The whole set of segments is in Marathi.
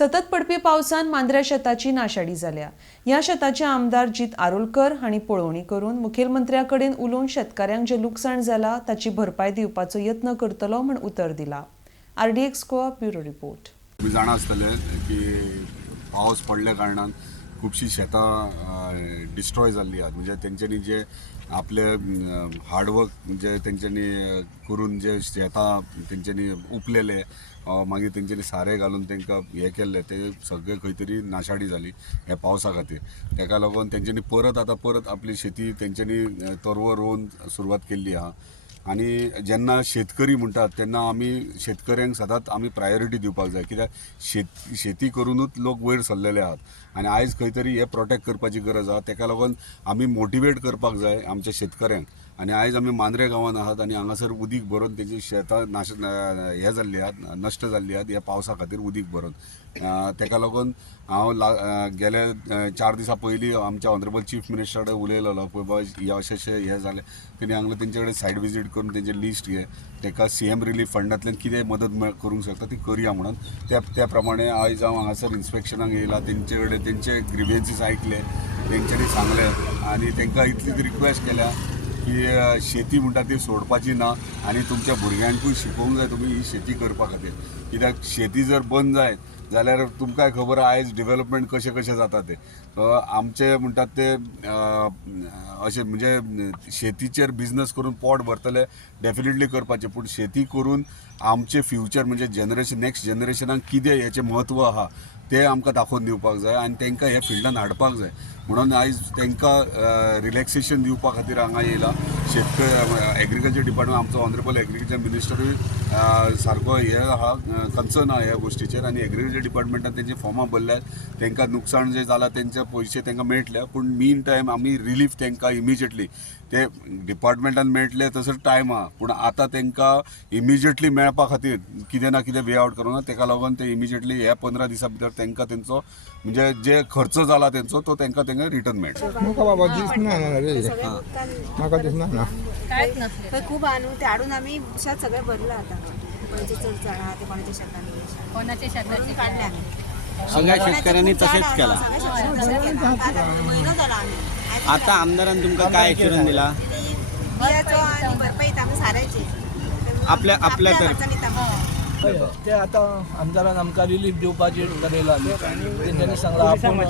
सतत पडपी पावसान मांद्र्या शेताची नाशाडी जाल्या। ह्या शेताचे आमदार जित आरोलकर हांणी पळोवणी करून मुखेलमंत्र्या कडेन उलोवन शेतकऱ्यांक जे लुकसाण जाला ताची भरपाय दिवपाचो यत्न करतलो म्हण उतर दिला। RDX Goa bureau report. तुम्ही जाणा आसतले की पावस पडल्या कारणान खूबशी शेतां डिस्ट्रॉय जाल्ली आहात। म्हणजे तेंच्यांनी जे आपले हार्डवर्क जे तेंच्यांनी करून जे शेतां तेंच्यांनी उपलेले मागीर तेंच्यांनी सारे घालून तेंकां हे केल्ले ते सगळे खंय तरी नाशाडी जाली ह्या पावसा खातीर। तेका लागून तेंच्यांनी परत आपली शेती तेंच्यांनी तरवो रोवन सुरवात केल्ली आहा। आणि जेन्ना शेतकरी म्हणटात तेन्ना आमी शेतकऱ्यांक सदांच आमी प्रायोरिटी दिवपाक जाय, कित्याक शेती करूनच लोक वयर सरलेले आहात आणि आयज खंय तरी हे प्रोटेक्ट करपाची गरज आहा। तेका लागून आमी मोटिवेट करपाक जाय आमच्या शेतकऱ्यांक। आणि आयज आमी मांद्रे गांवांत आहात आणि हांगासर उदीक भरून तेजी शेतां हे जाल्ली आहात, नश्ट जाल्ली आहात ह्या पावसा खातीर उदीक भरून। तेका लागून हांव गेले 4 दिसां पयलीं आमच्या ऑनरेबल चीफ मिनिस्टरा कडेन उलयलोलो पळय बाबा हे अशें हे जालें। तेणी हांगा तेंचे कडेन सायट विजीट करून तेंचे लिस्ट घे, तेका CM रिलीफ फंडांतल्यान कितें मदत करूंक शकता ती करया म्हणून त्या प्रमाणे आयज हांव हांगासर इन्स्पेक्शनाक येयला। तेंचे कडेन तेंचे ग्रिव्हन्सीस आयकले, तेंच्यांनी सांगलें आणि तेंकां इतलीच रिक्वेस्ट केल्या की शेती म्हणटा ती सोडपाची ना आणि तुमच्या भुरग्यांकूय शिकोवंक जाय तुमी ही शेती करपा खातीर। कित्याक शेती जर बंद जायत जाल्यार तुमकांय खबर आयज डेव्हलपमेंट कशें जाता ते आमचे म्हणटात ते अशें म्हणजे शेतीचेर बिझनस करून पोट भरतले डेफिनेटली करपाचें, पूण शेती करून आमचे फ्युचर म्हणजे नेक्स्ट जनरेशनाक कितें हेचें म्हत्व आहा ते आमकां दाखोवन दिवपाक जाय आणि तेंकां हे फिल्डान हाडपाक जाय। म्हणून आयज तेंकां रिलॅक्सेशन दिवपा खातीर हांगा येयला। एग्रीकल्चर डिपार्टमेंट आमचो ऑनरेबल एग्रीकल्चर मिनिस्टरूय सारको हे आहा, कन्सर्न आहा ह्या गोश्टीचेर आणि एग्रीकल्चर डिपार्टमेंटान तेंची फॉर्मां भरल्यात। तेंकां नुकसाण जे जालां तेंचे पयशे तेंकां मेळटले, पूण मीन टायम आमी रिलीफ तेंकां इमिजिएटली ते डिपार्टमेंटान मेळटले तसो टायम आहा, पूण आतां तेंकां इमिजिएटली मेळपा खातीर कितें ना कितें वे आवट करूंक तेका लागून ते इमिजिएटली ह्या 15 दिसां भितर तेंकां तेंचो म्हणजे जे खर्च जाला तेंचो तो तेंकां रिटर्न मेळटलो। म्हाका बाबा दिसना रे, म्हाका दिसना ना थंय खूब आहा न्हू, ते हाडून आमी शेत सगळें भरला आतां। कोणाचे चड आहा ते कोणाच्या शेतांनी कोणाच्या शेतांनी काडले आमी सगळ्या शेतकऱ्यांनी तसेच केला। म्हयनो जाला आमी। आता आमदारान तुमकां काय एश्युरन्स दिला? बियाचो आनी भरपाई आमी सारायची आपल्या तर्फे ते आता आमदारान आमकां रिलीफ दिवपाचेर थारायला। तेंच्यांनी सांगला आपण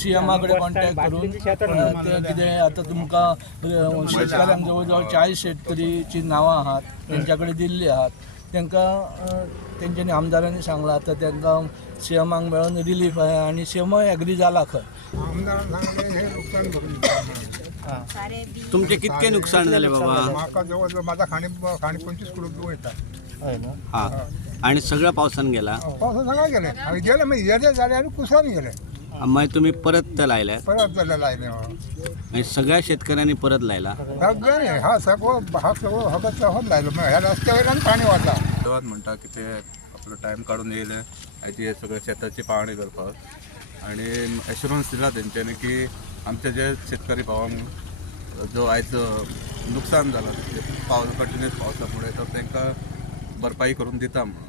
CM कडेन कॉन्टॅक्ट करून ते कितें आतां तुमकां शेतकऱ्यांक जवळ जवळ 40 शेतकरीची नांवां आहात तेंच्या कडेन दिल्ली आहात। तेंकां तेंच्यांनी आमदारांनी सांगला आता तेंकां CMक मेळून रिलीफ आहे आणि CM एग्री जाला खंय। आमदारान सांगलें हें नुकसान भरून दिवपाचें। तुमचे कितके नुकसाण जाले बाबा? म्हाका जवळ जवळ म्हाका खाणी 25 किलो गहू येता। हा, आणि सगळं पावसान गेला? पावसान सगळें गेलें, हांवें गेले मागीर येदे जाले आनी कुसोन गेले। मागीर तुम्ही परत लायले? परत जाल्यार लायले आणि सगळ्या शेतकऱ्यांनी परत लायला? सगळें हा सगळो हगत लायलो। ह्या रस्त्या वयल्यान पाणी वता। देवान म्हणटा की ते आपलो टायम काढून येयले आयची हे सगळे शेताची पाहणी करपाक आणि एश्युरन्स दिला तेंच्यांनी की आमचे जे शेतकरी भावांक जो आयज नुकसान जाला कंटिन्यूअस पावसामुळे तर तांकां भरपाई करून दिता म्हणून।